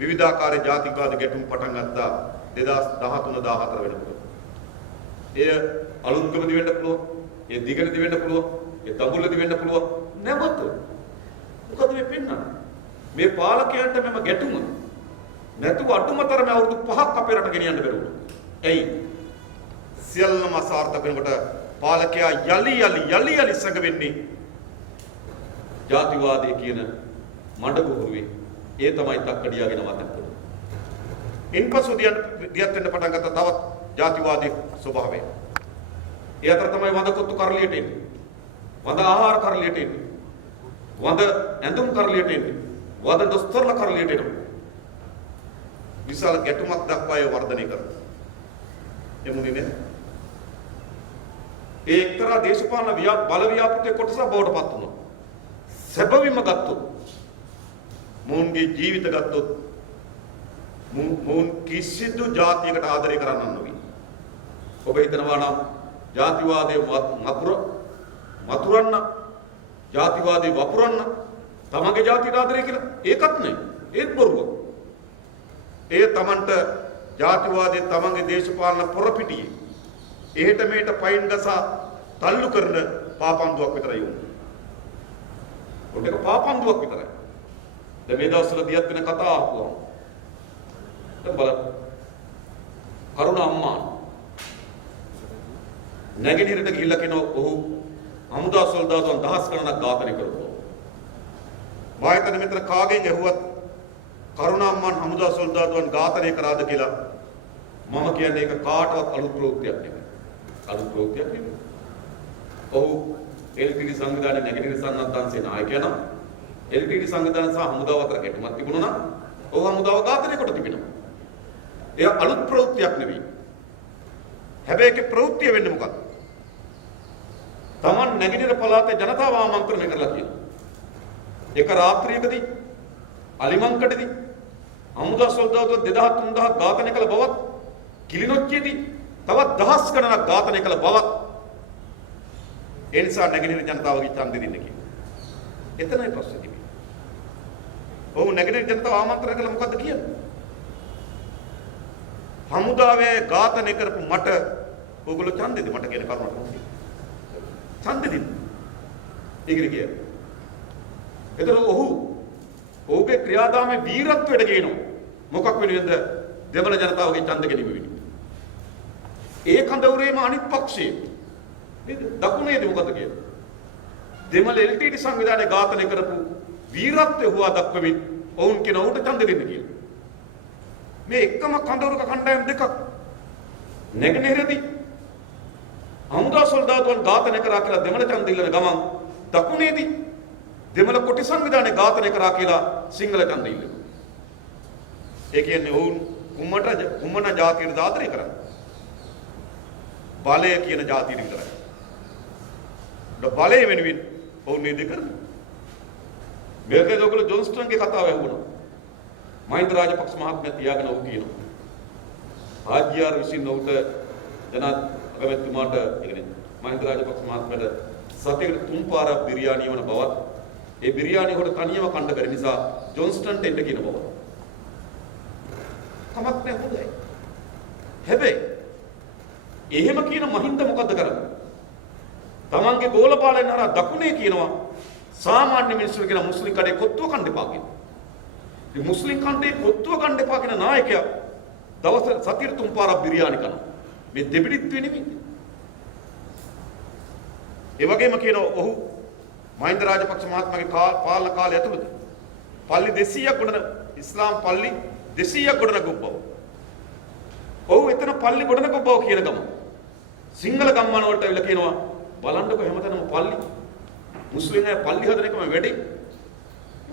විවිධාකාර ජාතිවාද ගැටුම් පටන් ගත්තා 2013 14 වෙනකොට. එය අලුත්කමදි වෙන්න පුළුවන්, ඒ දිගටදි වෙන්න පුළුවන්, ඒ දඹුල්ලදි වෙන්න පුළුවන්. නැවත මොකද මේ පෙන්වන්නේ? මේ පාලකයන්ට මෙම ගැටුම නැතුව අඩුමතරම අවුරුදු 5ක් අපේ රට ගෙනියන්න බැරුව. එයි සියල්ලම අසාර්ථක වෙනකොට පාලකයා යලි සැඟවෙන්නේ ජාතිවාදයේ කියන මඩගුරුවේ. ඒ තමයි තක්කඩියාගේ නවත්තන්න. ඉන්පසු දියත් වෙන්න පටන් ගත්ත තවත් ජාතිවාදී ස්වභාවය. ඒ අතර තමයි වඳ කොත්තු කරලියට එන්නේ. වඳ ආහාර කරලියට එන්නේ. වඳ ඇඳුම් කරලියට එන්නේ. වඳ දොස්තරලා කරලියට එනවා. විශාල ගැටුමක් දක්වා ඒ වර්ධනය කරනවා. එමුනේ නේ. ඒ එක්තරා දේශපාලන බල ව්‍යාපෘතියේ කොටසක් බවට පත් වුණා. සැබවින්ම ගත්තොත් මොවුන්ගේ ජීවිත ගත්තොත් මොවුන් කිසිදු ජාතියකට ආදරය කරන්න නොවේ. ඔබ හිතනවා නම් ජාතිවාදයේ මතුරන්න ජාතිවාදයේ වපුරන්න තමගේ ජාතියට ආදරය කියලා ඒකත් නෑ. ඒත් බොරුවක්. ඒ තමන්ට ජාතිවාදයේ තමන්ගේ දේශපාලන පොරපිටියේ එහෙට මෙහෙට පයින් ගසා තල්ලු කරන පාපන්දුවක් විතරයි උන්නේ. ඔතන පාපන්දුවක් විතරයි. දැන් මේ දවස්වල දියත් වෙන කතා අහුවා. දැන් බලන්න. කරුණ අම්මා නැගෙනහිරට ගිහිල්ලා කෙනා ඔහු හමුදා සොල්දාදුන් දහස් ගණනක් ඝාතනය කරනවා. මා හිතන්නේ මෙතන කාගෙන් ඇහුවත් කරුණ අම්මන් හමුදා සොල්දාදුන් ඝාතනය කරාද කියලා මම කියන්නේ ඒක කාටවත් අලුත් ප්‍රවෘත්තියක් නෙමෙයි. අලුත් ප්‍රවෘත්තියක් නෙමෙයි. ඔහු එල්ටීඩී සංවිධානයේ නැගෙනහිර සන්නද්ධාංශයේ නායකයා නම් එල්ටීඩී සංවිධානය සහ හමුදාව අතර ගැටුමක් තිබුණා නම් ඔහු හමුදාව ඝාතනය කොට තිබෙනවා. ඒ අලුත් ප්‍රවෘත්තියක් නෙවෙයි. හැබැයි ඒකේ ප්‍රවෘත්තිය වෙන්නේ මොකක්ද? තමන් නැගෙනහිර පළාතේ ජනතාව ආමන්ත්‍රණය කරලා කියනවා. එක රාත්‍රියකදී අලිමංකඩදී හමුදා සොල්දාදුව 2000 3000 ඝාතනය කළ බවත් කිලිනොච්චියේදී තවත් දහස් ගණනක් ඝාතනය කළ බවත් ඒ නිසා නැගෙනහිර ජනතාවගේ ඡන්දෙ දෙන්න කියනවා. එතනයි ප්‍රශ්නේ තිබෙන්නේ. ඔව් නැගෙනහිර ජනතාව ආමන්ත්‍රණය කළා මොකද්ද කියන්නේ? හමුදාවේ ඝාතනය කරපු මට ඕගොල්ලෝ ඡන්දෙ දෙන්න මට කියන කරුණක් මොකක්ද? ඡන්දෙ දෙන්න. ඒකද කියන්නේ. එතන ඔහුගේ ක්‍රියාදාමයේ වීරත්වයට ගේනවා. මොකක් වෙනුවෙන්ද? දෙමළ ජනතාවගේ ඡන්ද ගැනීම වෙනුවෙන්. ඒ කඳවුරේම අනිත් පක්ෂයේ නේද? දකුණේදී මොකද කියන්නේ? දෙමළ එල්ටීටී සංවිධානය ඝාතනය කරපු වීරත්වය හුවා දක්වමින් ඔවුන් කියන උට ඡන්ද දෙන්න කියලා. මේ එකම කඳවුරක කණ්ඩායම් දෙකක් නැගෙනහිරදී හමුදා සොල්දාදුවන් ඝාතනය කරා කියලා දෙමළ ඡන්ද ඉල්ලන ගමන් දකුණේදී දෙමළ කොටි සංවිධානය ඝාතනය කරා කියලා සිංහල ඡන්ද ඉල්ලනවා. ඒ කියන්නේ ඔවුන් කුමන ජාතියද ආදරය කරන්නේ? බලය කියන ජාතියට විතරයි. බලය වෙනුවෙන් ඔවුන් මේ දෙක කරනවා. මේකද ඔයගොල්ලෝ ජොන්ස්ටන්ගේ කතාව ඇහුණා. මහින්ද රාජපක්ෂ මහත්මයා තියාගෙන ඔහු කියනවා. ආජ්‍යාර විසින් ඔහුට අගමැතිතුමාට මහින්ද රාජපක්ෂ මහත්මයාට සතියකට 3 පාරක් බිරියානි වන බවත් ඒ බිරියානි කොට තනියම කන්න බැරි නිසා ජොන්ස්ටන්ට එන්න කියන බව. කමක් නැහැ හොඳයි. හැබැයි එහෙම කියන මහින්ද මොකද්ද කරන්නේ? තමන්ගේ ගෝලපාලන හරහා දකුණේ කියනවා සාමාන්‍ය මිනිස්සු කියන මුස්ලිම් කඩේ කොත්තුව කන්න එපා කියලා. ඉතින් මුස්ලිම් කණ්ඩේ කොත්තුව කන්න එපා කියන නායකයා දවස් සතියට 3 පාරක් බිරියානි කනවා. මේ දෙබිඩිත්වේ නෙමෙයි. ඒ වගේම කියනවා ඔහු මහින්ද රාජපක්ෂ මහත්මයාගේ පාලන කාලය ඇතුළත පල්ලි 200ක් ගොඩන ඉස්ලාම් පල්ලි 200ක් ගොඩනගපු බව. ඔහු එතන පල්ලි ගොඩනගපු බව කියන ගම සිංහල ගම්මාන වලට ඇවිල්ලා කියනවා බලන්නකො හැමතැනම පල්ලි මුස්ලිම් අය පල්ලි හදන එකම වැඩි.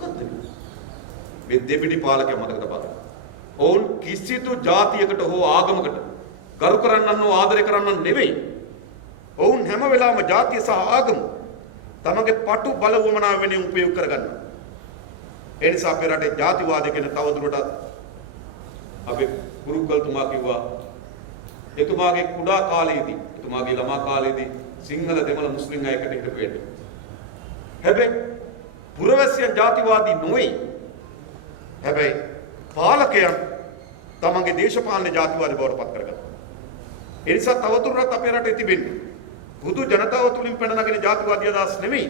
මොකද්ද මේ දෙබිඩි පාලකයා මතක තබා ගන්න. ඔවුන් කිසිදු ජාතියකට හෝ ආගමකට ගරු කරන්නන් හෝ ආදරය කරන්නන් නෙවෙයි. ඔවුන් හැම වෙලාවෙම ජාතිය සහ ආගම තමගේ පටු බල වමනාව වෙනුවෙන් උපයෝග කරගන්නවා. ඒ නිසා අපේ රටේ ජාතිවාදය කියන තවදුරටත් අපේ කුරුක්කල්තුමා කිව්වා එතුමාගේ කුඩා කාලයේදී එතුමාගේ ළමා කාලයේදී සිංහල දෙමළ මුස්ලිම් අය එකට හිටපු වෙන්න. හැබැයි පුරවැසියන් ජාතිවාදී නොවේ. හැබැයි පාලකයන් තමන්ගේ දේශපාලන ජාතිවාදී බවට පත් කරගත්තා. ඒ නිසා තවදුරටත් අපේ රටේ තිබෙන්නේ බුදු ජනතාව තුලින් පැන නගින ජාතිවාදී අදහස් නෙමෙයි.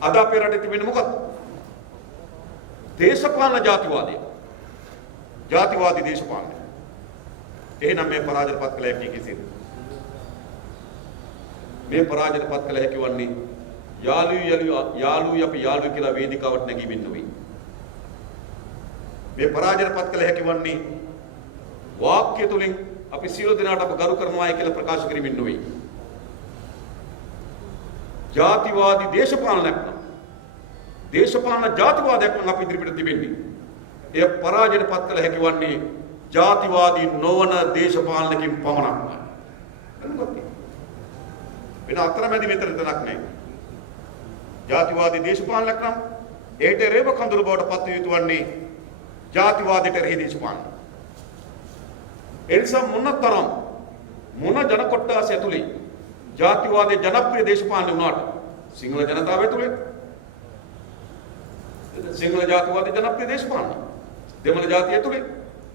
අද අපේ රටේ තිබෙන්නේ මොකක්ද? දේශපාලන ජාතිවාදය. ජාතිවාදී දේශපාලනය. එහෙනම් මේ පරාජයට පත් කළ හැකි කෙසේද? මේ පරාජයට පත් කළ හැකි වන්නේ යාළුවෝ අපි යාළුවෝ කියලා වේදිකාවට නැගීමින් නෙවෙයි. මේ පරාජයට පත් කළ හැකි වන්නේ වාක්‍ය තුලින් අපි සියලු දෙනාට අප ගරු කරනවායි කියලා ප්‍රකාශ කිරීමෙන් නෙවෙයි. ජාතිවාදී දේශපාලනයක් නම් දේශපාලන ජාතිවාදයක් නම් අපි ඉදිරියට තිබෙන්නේ. එය පරාජයට පත් කළ හැකි වන්නේ ජාතිවාදී නොවන දේශපාලනකින් පමණක්. වෙන අතරමැදි මෙතන තනක් නැහැ. ජාතිවාදී දේශපාලනයක් නම් ඒට රේව කඳුළු බවට පත් වී යුතු වන්නේ ජාතිවාදයට එරෙහි දේශපාලන. ඒ නිසා මොනතරම් මොන ජන කොට්ටාසය ඇතුලේ ජාතිවාදයේ ජනප්‍රිය දේශපාලන වුණාට සිංහල ජනතාව ඇතුලේ සිංහල ජාතිවාදී ජනප්‍රිය දේශපාලන, දෙමළ ජාතිය ඇතුලේ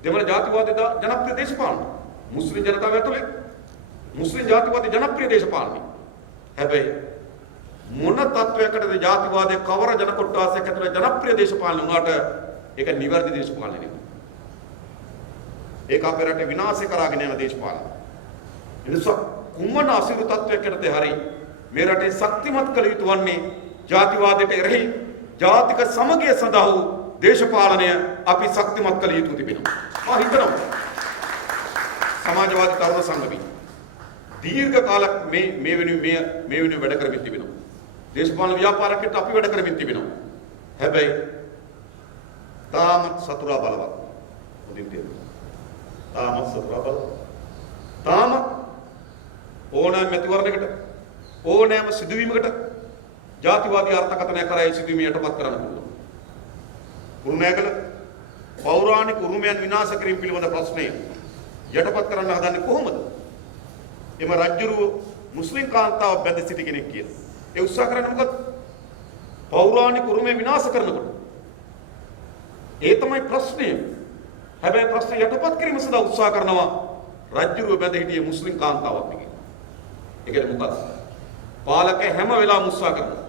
දෙමළ ජාතිවාදී ජනප්‍රිය දේශපාලන, මුස්ලිම් ජනතාව ඇතුලේ මුස්ලිම් ජාතිවාදී ජනප්‍රිය දේශපාලන. හැබැයි මොන තත්වයකටද ජාතිවාදයේ කවර ජන කොට්ටාසයක් ඇතුලේ ජනප්‍රිය දේශපාලන වුණාට ඒක නිවැරදි දේශපාලනය නෙවෙයි. ඒක අපේ රටේ විනාශය කරාගෙන යන දේශපාලනය. ඒ නිසා කුමන අසිරු තත්වයකටද හරි මේ රටේ ශක්තිමත් කළ යුතු වන්නේ ජාතිවාදයට එරෙහි ජාතික සමගිය සඳහා වූ දේශපාලනය අපි ශක්තිමත් කළ යුතු තිබෙනවා. මා හිතනවා සමාජවාදී තරුණ සංගමය දීර්ඝ කාලයක් මේ වෙනුවෙන් වැඩ කරමින් තිබෙනවා. දේශපාලන ව්‍යාපාරයකට අපි වැඩ කරමින් තිබෙනවා. හැබැයි තාමත් සතුරා බලවත්. හොඳින් තේරුම්. තාමත් සතුරා බලවත්. තාමත් ඕනෑම මැතිවරණයකට ඕනෑම සිදුවීමකට ජාතිවාදී අර්ථකථනය කරා ඒ සිදුවීම යටපත් කරන්න පුළුවන්. කුරුණෑගල පෞරාණික උරුමයන් විනාශ කිරීම පිළිබඳ ප්‍රශ්නය යටපත් කරන්න හදන්නේ කොහොමද? එම රජ්ජුරුව මුස්ලිම් කාන්තාවක් බැඳ සිටි කෙනෙක් කියලා. ඒ උත්සාහ කරන්නේ මොකද? පෞරාණික උරුමය විනාශ කරනකොට. ඒ තමයි ප්‍රශ්නය. හැබැයි ප්‍රශ්න යටපත් කිරීම සඳහා උත්සාහ කරනවා රජ්ජුරුව බැඳ හිටියේ මුස්ලිම් කාන්තාවක් කියලා. ඒ කියන්නේ මොකක්ද? පාලක හැම වෙලාවම උත්සාහ කරනවා.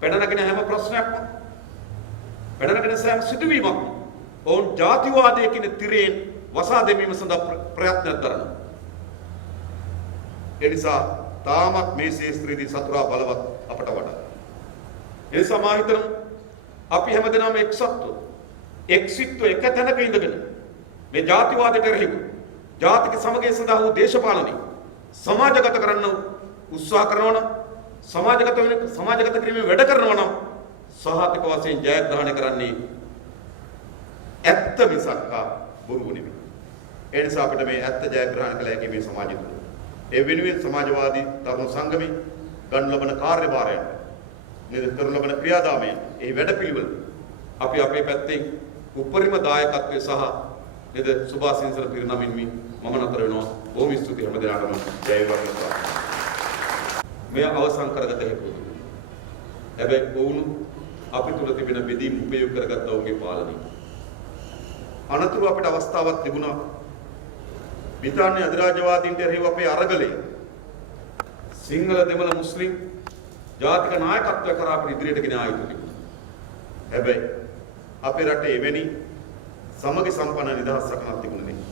පැනනගෙන හැම ප්‍රශ්නයක්ම පැනනගෙන සෑම සිදුවීමක්ම ඔවුන් ජාතිවාදයේ කියන තිරයෙන් වසා දැමීම සඳහා ප්‍රයත්නයක් දරනවා. ඒ නිසා තාමත් මේ ශාස්ත්‍රයේදී සතුරා බලවත් අපට වඩා. ඒ නිසා මා හිතනවා අපි හැමදෙනාම එක්සිත්ව එක තැනක ඉඳගෙන මේ ජාතිවාදයට එරෙහිව ජාතික සමගිය සඳහා වූ දේශපාලනය සමාජගත කරන්න උත්සාහ කරනවා නම් සමාජගත කිරීමේ වැඩ කරනවා නම් සහතික වශයෙන් ජයග්‍රහණය කරන්නේ ඇත්ත මිසක් බොරු නෙවෙයි. ඒ නිසා අපිට මේ ඇත්ත ජයග්‍රහණය කළ හැකි මේ සමාජය තුළ. ඒ වෙනුවෙන් සමාජවාදී තරුණ සංගමේ ගන්න ලබන කාර්යභාරය නේද කරන ලබන ක්‍රියාදාමය ඒ වැඩපිළිවෙල අපි අපේ පැත්තෙන් උපරිම දායකත්වය සහ නේද සුභාසින්සන පිරිනමින් මම නතර වෙනවා. බොහොම ස්තුතියි හැමදෙනාටම ජය වේවා. මේ අවසන් කරගත හැකියි. හැබැයි වුණු අපි තුල තිබෙන බෙදීම් උපයෝග කරගත්ත ඔවුන්ගේ පාලනය. අනතුරු අපිට අවස්ථාවක් තිබුණා. බ්‍රිතාන්‍ය අධිරාජ්‍යවාදීන්ට එරෙහිව අපේ අරගලය සිංහල දෙමළ මුස්ලිම් ජාතික නායකත්වය කරා අපිට ඉදිරියට ගෙන ආ යුතු තිබුණා. හැබැයි අපේ රටේ එවැනි සමගි සම්පන්න නිදහස් සටනක් තිබුණේ නැහැ.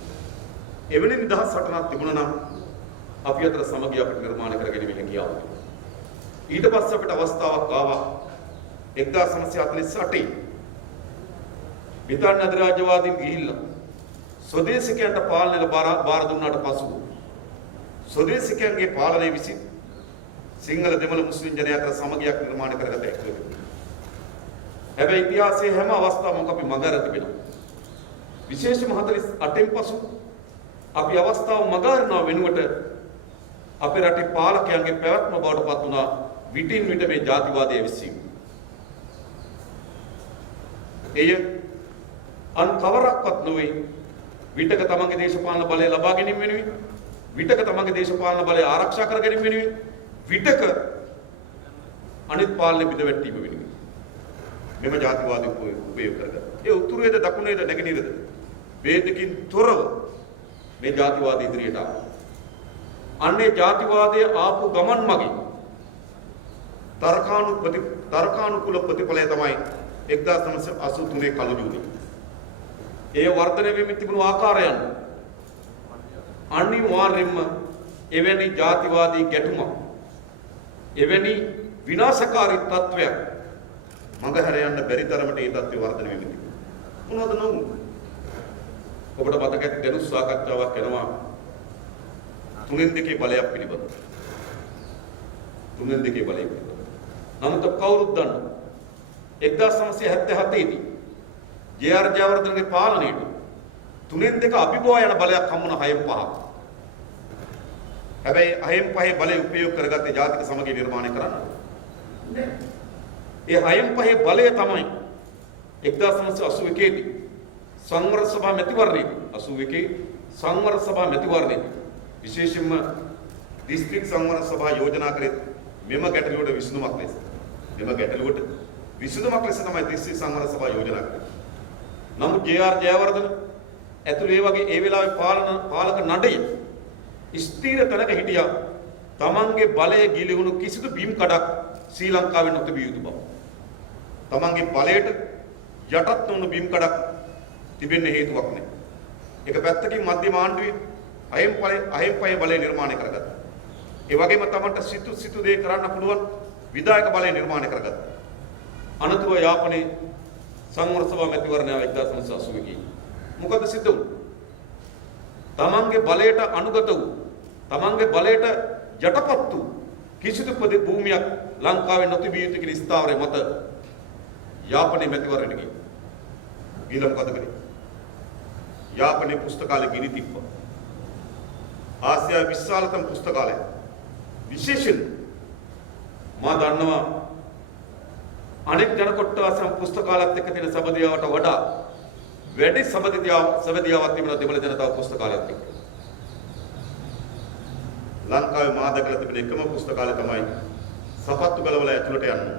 එවැනි නිදහස් සටනක් තිබුණා නම් අපි අතර සමගිය අපිට නිර්මාණය කරගෙන ඉන්න හැකියාව තිබුණා. ඊට පස්සේ අපිට අවස්ථාවක් ආවා 1948 බ්‍රිතාන්‍ය අධිරාජ්‍යවාදීන් ගිහිල්ලා ස්වදේශිකයන්ට පාලනය බාර දුන්නාට පසු ස්වදේශිකයන්ගේ පාලනය විසින් සිංහල දෙමළ මුස්ලිම් ජනයා අතර සමගියක් නිර්මාණය කරගත හැකි වෙනවා. හැබැයි ඉතිහාසයේ හැම අවස්ථාවකම අපි මග අර තිබෙනවා. විශේෂම 48න් පසු අපි අවස්ථාව මග අරනවා වෙනුවට අපේ රටේ පාලකයන්ගේ පැවැත්ම බවට පත් වුණා විටින් විට මේ ජාතිවාදය විශ්සීම. එය අන් කවරක්වත් නොවේ. විටක තමන්ගේ දේශපාලන බලය ලබා ගැනීම වෙනුවෙන් විටක තමන්ගේ දේශපාලන බලය ආරක්ෂා කර ගැනීම වෙනුවෙන් විටක අනිත් පාලන බිඳවැටීම වෙනුවෙන් මෙම ජාතිවාදී උපයෝග කරගත්තා. ඒ උතුරේද දකුණේද නැගෙනහිරද ભેදකින් තොරව මේ ජාතිවාදී ඉදිරියට ආවා. අන්නේ ජාතිවාදයේ ආපු ගමන් මගින් තර්කානුකූල ප්‍රතිඵලය තමයි 1983 කළු ජූනි. ඒ වර්ධනය වෙමින් තිබුණු ආකාරයන් අනිවාර්යයෙන්ම එවැනි ජාතිවාදී ගැටුමක් එවැනි විනාශකාරී තත්වයක් මඟහැර යන්න බැරි තරමට ඒ තත්ත්වය වර්ධනය වෙමින් තිබුණා. මොනවද නමුත් ඔබට මතක ඇති දැනුත් සාකච්ඡාවක් යනවා 3-2 බලයක් පිළිබඳව. 3-2 බලය පිළිබඳව. නමුත් කවුරුත් දන්නවා 1977 දී ජේ.ආර්. ජයවර්ධනගේ පාලනයට 3-2 අභිභවා යන බලයක් හම්බුණා 6-5. හැබැයි 6-5 බලය උපයෝග කරගත්තේ ජාතික සමගිය නිර්මාණය කරන්න. ඒ 6-5 බලය තමයි 1981 දී සංවර සභා මැතිවරණයේදී 81 සංවර සභා මැතිවරණයේදී විශේෂයෙන්ම දිස්ත්‍රික් සංවර සභා යෝජනා කරේ මෙම ගැටලුවට විසඳුමක් ලෙස. මෙම ගැටලුවට විසඳුමක් ලෙස තමයි දිස්ත්‍රික් සංවර සභා යෝජනා කරේ. නමුත් ජේ.ආර්. ජයවර්ධන ඇතුළේ ඒ වගේ ඒ වෙලාවේ පාලක නඩය ස්ථීර තැනක හිටියා. තමන්ගේ බලය ගිලිහුණු කිසිදු බිම් කඩක් ශ්‍රී ලංකාවේ නොතිබිය යුතු බව. තමන්ගේ බලයට යටත් වුණු බිම් කඩක් තිබෙන්න හේතුවක් නැහැ. ඒක පැත්තකින් මධ්‍යම ආණ්ඩුවේ අහිම්පය බලය නිර්මාණය කරගත්තා. ඒ වගේම තමන්ට සිතු දේ කරන්න පුළුවන් විධායක බලය නිර්මාණය කරගත්තා. අනතුරුව යාපනයේ සංවර සභා මැතිවරණය 1981 මොකද සිද්ධ වුනේ? තමන්ගේ බලයට අනුගත වූ තමන්ගේ බලයට යටපත් වූ කිසිදු භූමියක් ලංකාවේ නොතිබිය යුතු කියන ස්ථාවරය මත යාපනයේ මැතිවරණයට ගියා. ගිහිල්ලා මොකද කරේ? යාපනයේ පුස්තකාලය ගිනි තිබ්බා. ආසියාවේ විශාලතම පුස්තකාලය. විශේෂයෙන් මා දන්නවා අනෙක් ජන කොට්ටාසම් පුස්තකාලයත් එක්ක තියෙන සබදියාවට වඩා වැඩි සබදියාවක් තිබුණා දෙමළ ජනතාව පුස්තකාලයත් එක්ක. ලංකාවේ මා දැකලා තිබෙන එකම පුස්තකාලය තමයි සපත්තු ගලවලා ඇතුළට යන්නේ.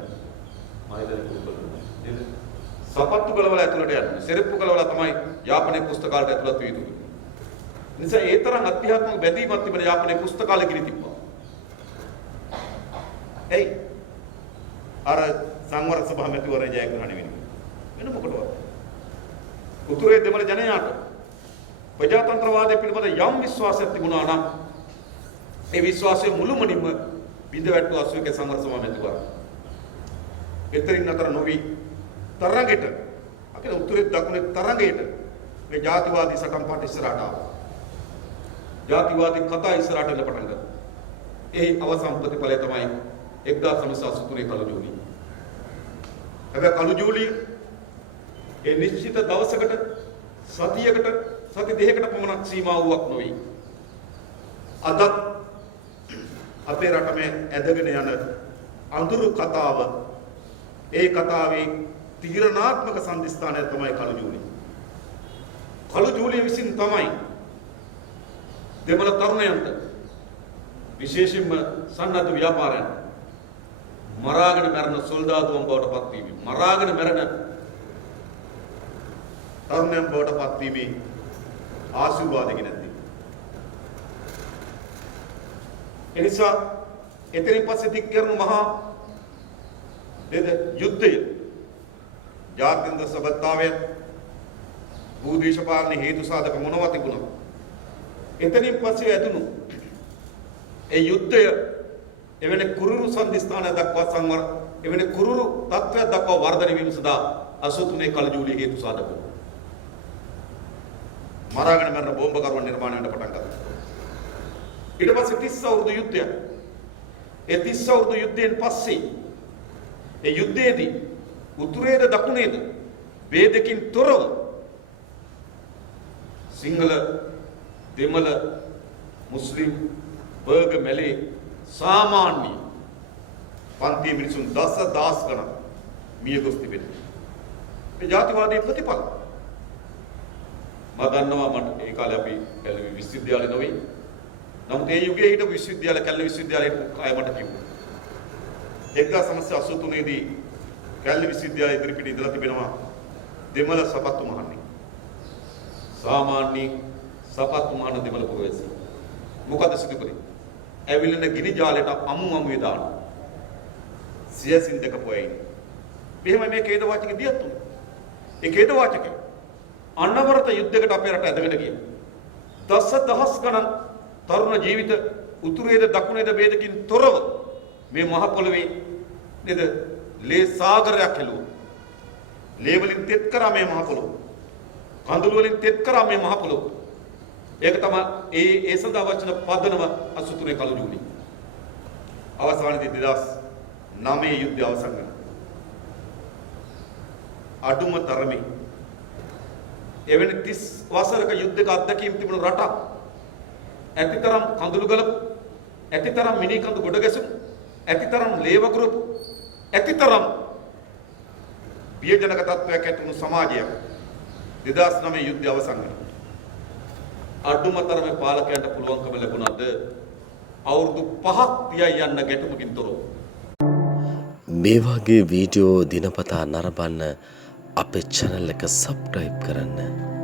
සපත්තු ගලවලා ඇතුළට යන්නේ. සෙරප්පු ගලවලා තමයි යාපනයේ පුස්තකාලයට ඇතුළත් වෙ යුතු. නිසා ඒ තරම් අධ්‍යාත්මික බැඳීමක් තිබෙන යාපනයේ පුස්තකාලය ගිනි තිබ්බා. එයි අර සංවර සභා මැතිවරණය ජයග්‍රහණය වෙන්නේ. වෙන මොකටවත්. උතුරේ දෙමළ ජනයාට ප්‍රජාතන්ත්‍රවාදය පිළිබඳ යම් විශ්වාසයක් තිබුණා නම් ඒ විශ්වාසය මුළුමනින්ම බිඳ වැටුව 81 සංවර සභා මැතිවරණය. එතරින් අතර නොවි තරඟෙට අකල උතුරේ දකුණේ තරඟෙට මේ ජාතිවාදී සටන් පාට ඉස්සරහට ආවා. ජාතිවාදී කතා ඉස්සරහට එන්න පටන් ගත්තා. ඒ අවසන් ප්‍රතිඵලය තමයි 1983 කළු ජූලි. හැබැයි කළු ජූලි ඒ නිශ්චිත දවසකට සතියකට සති දෙකකට පමණක් සීමා වූවක් නොවේ. අද අපේ රටේ ඇදගෙන යන අඳුරු කතාව ඒ කතාවේ තීරණාත්මක සම්දිස්ථානය තමයි කළු ජූලි. කළු ජූලිය විසින් තමයි දෙමළ තරුණයන්ට විශේෂයෙන්ම සන්නද්ධ ව්‍යාපාරයන් මරාගෙන මරණ සොල්දාදුවන් බවට පත්වීම මරාගෙන මරණ තරුණයන් බවට පත්වීමේ ආශිර්වාදයෙන් නැති. එනිසා එතනින් පස්සේ දික් කරන මහා යුද්ධය ජාත්‍යන්තර සබත්තාවය භූදේශපාලන හේතු සාධක මොනවා තිබුණා. එතනින් පස්සේ ඇතුණු ඒ යුද්ධය එවැනි කුරුරු සම්දිස්ථානය දක්වා සංවර එවැනි කුරුරු තත්ත්වයක් දක්වා වර්ධනය වීම සඳහා 83 කළු ජූලිය හේතු සාධක වුණා. මරාගෙන මරන බෝම්බකරුවන් නිර්මාණය වෙන්න පටන් ගත්තා. ඊට පස්සේ 30 අවුරුදු යුද්ධය. ඒ 30 අවුරුදු යුද්ධයෙන් පස්සේ ඒ යුද්ධයේදී උතුරේද දකුණේද ભેදකින් තොරව සිංහල දෙමළ මුස්ලිම් බර්ග මැලේ සාමාන්‍ය පන්තිය මිනිසුන් දසදහස් ගණන් මිය ගොස් තිබෙනවා. මේ ජාතිවාදී ප්‍රතිපල මම දන්නවා මට ඒ කාලේ අපි කැලණි විශ්වවිද්‍යාලේ නොවේ. නමුත් ඒ යුගයේ හිටපු විශ්වවිද්‍යාල කැලණි විශ්වවිද්‍යාලයට අය මට කිව්වා. 1983 දී කැලණි විශ්වවිද්‍යාලයේ ඉදිරිපිට ඉඳලා තිබෙනවා දෙමළ සපත්තු මහන්නේ. සාමාන්‍ය සපත්තු මහන දෙමළ පුරවැසි. මොකද සිදු කරේ? ඇවිලෙන ගිනි ජාලයට අමු අමුවේ දානවා. සියසින් දෙක පොයයි. මෙහෙම මේ ඛේද වාචකෙ දියත් උනේ. ඒ ඛේද වාචකය අනවරත යුද්ධයකට අපේ රට ඇදගෙන ගියා. දසදහස් ගණන් තරුණ ජීවිත උතුරේද දකුණේද ભેදකින් තොරව මේ මහ පොළවේ නේද ලේ සාගරයක් හැලුවා. ලේ වලින් තෙත් කරා මේ මහ පොළොව. කඳුළු වලින් තෙත් කරා මේ මහ පොළොව. ඒක තමයි ඒ සඳහා වචන පදනම 83 කළු ජූලි. අවසානයේදී 2009 යුද්ධය අවසන් වෙනවා. අඩුම තරමේ එවැනි 30 වසරක යුද්ධයක අත්දැකීම් තිබුණු රටක් ඇතිතරම් කඳුළු ගලපු ඇතිතරම් මිනි කඳු ගොඩ ගැසුණු ඇතිතරම් ලේ වගුරපු ඇතිතරම් බියජනක තත්ත්වයක් ඇති වුණු සමාජයක් 2009 යුද්ධය අවසන් වෙනවා. අඩුම තරමේ පාලකයන්ට පුළුවන්කම ලැබුණාද අවුරුදු 5ක් තියා යන්න ගැටුමකින් තොරව. මේ වගේ වීඩියෝ දිනපතා නරඹන්න අපේ channel එක subscribe කරන්න.